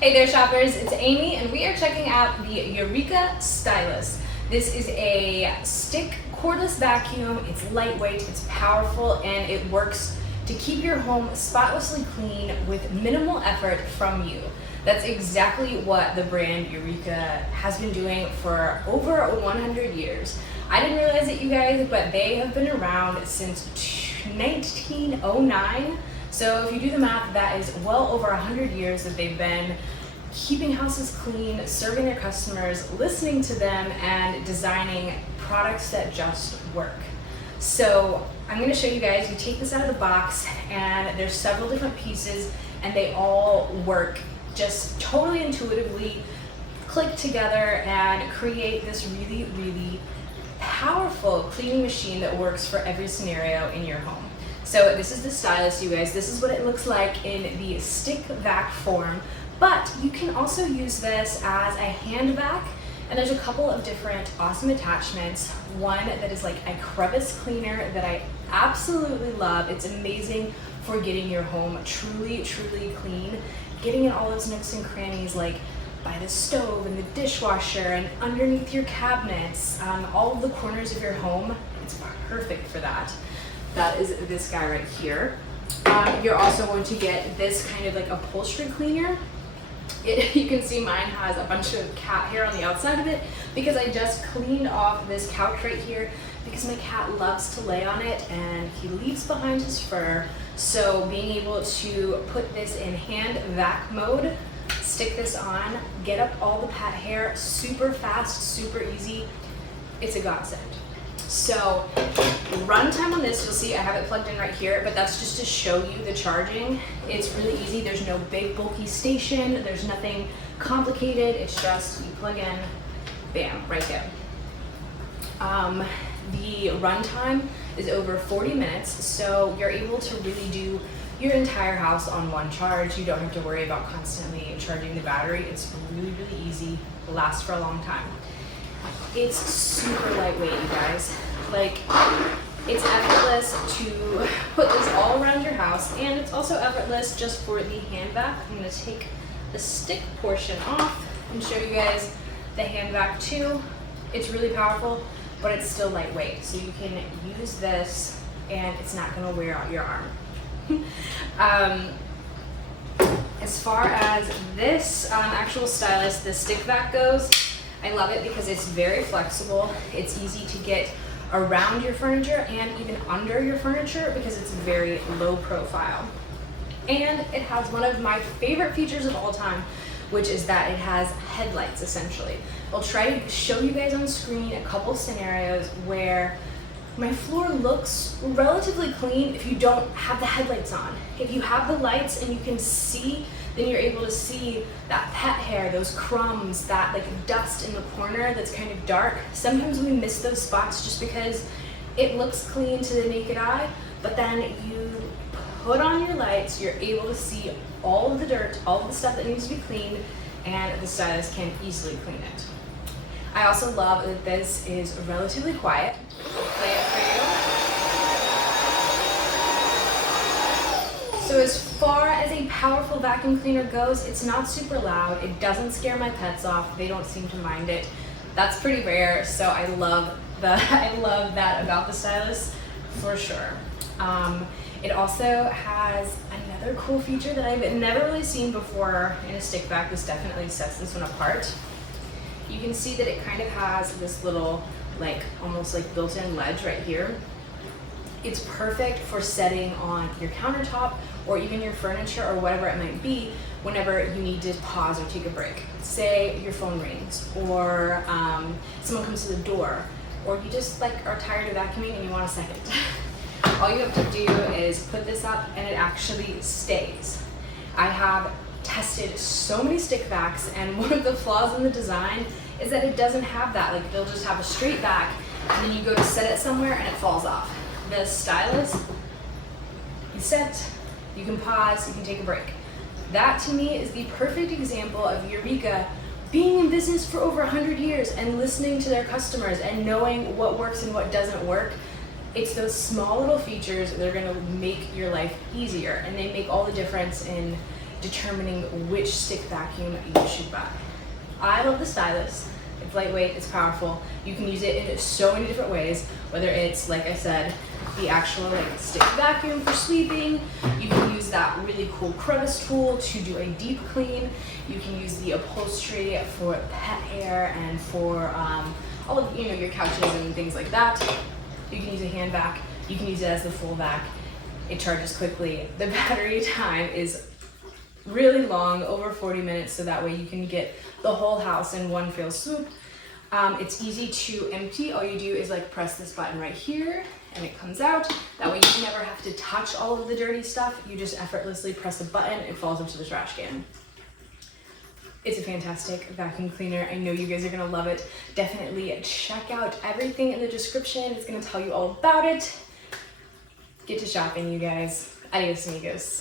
Hey there shoppers, it's Amy and we are checking out the Eureka Stylus. This is a stick cordless vacuum. It's lightweight, it's powerful, and it works to keep your home spotlessly clean with minimal effort from you. That's exactly what the brand Eureka has been doing for over 100 years. I didn't realize it, you guys, but they have been around since 1909. So if you do the math, that is well over 100 years that they've been keeping houses clean, serving their customers, listening to them, and designing products that just work. So I'm going to show you guys, you take this out of the box and there's several different pieces and they all work just totally intuitively, click together and create this really powerful cleaning machine that works for every scenario in your home. So this is the Stylus, you guys. This is what it looks like in the stick vac form, but you can also use this as a hand vac, and there's a couple of different awesome attachments. One that is like a crevice cleaner that I absolutely love. It's amazing for getting your home truly clean, getting in all those nooks and crannies like by the stove and the dishwasher and underneath your cabinets, all of the corners of your home. It's perfect for that. That is this guy right here. You're also going to get this kind of like upholstery cleaner. You can see mine has a bunch of cat hair on the outside of it because I just cleaned off this couch right here because my cat loves to lay on it and he leaves behind his fur. So being able to put this in hand vac mode, stick this on, get up all the pet hair super fast, super easy, it's a godsend. So runtime on this, you'll see I have it plugged in right here, but that's just to show you the charging. It's really easy. There's no big bulky station. There's nothing complicated. It's just you plug in, bam, right there. The runtime is over 40 minutes, so you're able to really do your entire house on one charge. You don't have to worry about constantly charging the battery. It's really easy, lasts for a long time. It's super lightweight, you guys. Like, it's effortless to put this all around your house, and it's also effortless just for the hand vac. I'm gonna take the stick portion off and show you guys the hand vac too. It's really powerful, but it's still lightweight. So you can use this and it's not gonna wear out your arm. As far as this actual Stylus, the stick vac goes, I love it because it's very flexible. It's easy to get around your furniture and even under your furniture because it's very low profile. And it has one of my favorite features of all time, which is that it has headlights essentially. I'll try to show you guys on screen a couple scenarios where my floor looks relatively clean if you don't have the headlights on. If you have the lights and you can see, then you're able to see that pet hair, those crumbs, that like dust in the corner that's kind of dark. Sometimes we miss those spots just because it looks clean to the naked eye, but then you put on your lights, you're able to see all of the dirt, all of the stuff that needs to be cleaned, and the Stylus can easily clean it. I also love that this is relatively quiet. Play it for you. So as far as a powerful vacuum cleaner goes, it's not super loud. It doesn't scare my pets off. They don't seem to mind it. That's pretty rare, so I love that about the Stylus for sure. It also has another cool feature that I've never really seen before in a stick vac. This definitely sets this one apart. You can see that it kind of has this little, like, almost like built-in ledge right here. It's perfect for setting on your countertop or even your furniture or whatever it might be whenever you need to pause or take a break. Say your phone rings or someone comes to the door, or you just like are tired of vacuuming and you want a second. All you have to do is put this up and it actually stays. I have tested so many stick vacs, and one of the flaws in the design is that it doesn't have that. Like, they'll just have a straight vac and then you go to set it somewhere and it falls off. The Stylus, you set, you can pause, you can take a break. That to me is the perfect example of Eureka being in business for over 100 years and listening to their customers and knowing what works and what doesn't work. It's those small little features that are gonna make your life easier, and they make all the difference in determining which stick vacuum you should buy. I love the Stylus. It's lightweight, it's powerful. You can use it in so many different ways, whether it's, like I said, the actual stick vacuum for sweeping. You can use that really cool crevice tool to do a deep clean. You can use the upholstery for pet hair and for all of your couches and things like that. You can use a hand vac. You can use it as the full vac. It charges quickly. The battery time is really long, over 40 minutes, so that way you can get the whole house in one fell swoop. It's easy to empty. All you do is press this button right here and it comes out. That way you never have to touch all of the dirty stuff. You just effortlessly press a button, it falls into the trash can. It's a fantastic vacuum cleaner. I know you guys are gonna love it. Definitely check out everything in the description. It's gonna tell you all about it. Get to shopping, you guys. Adios, amigos.